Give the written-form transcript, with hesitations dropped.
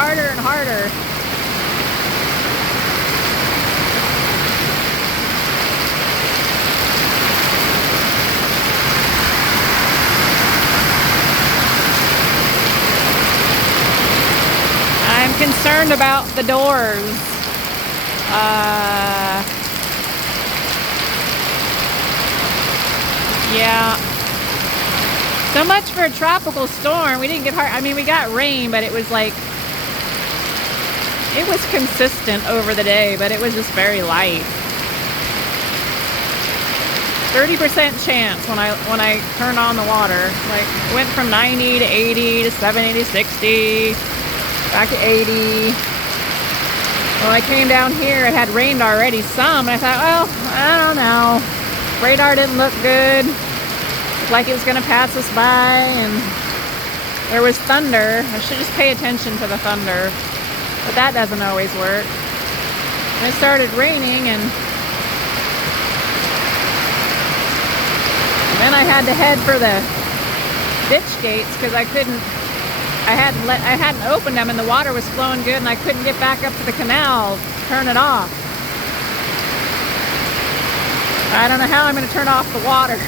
harder and harder. I'm concerned about the doors. Yeah. So much for a tropical storm. We didn't get hard. I mean, we got rain, but it was like, it was consistent over the day, but it was just very light. 30% chance when I turned on the water. Like, it went from 90 to 80 to 70 to 60, back to 80. When I came down here, it had rained already some, and I thought, well, I don't know. Radar didn't look good. Looked like it was gonna pass us by, and there was thunder. I should just pay attention to the thunder, but that doesn't always work. And it started raining, and then I had to head for the ditch gates because I hadn't opened them, and the water was flowing good, and I couldn't get back up to the canal, turn it off. I don't know how I'm going to turn off the water.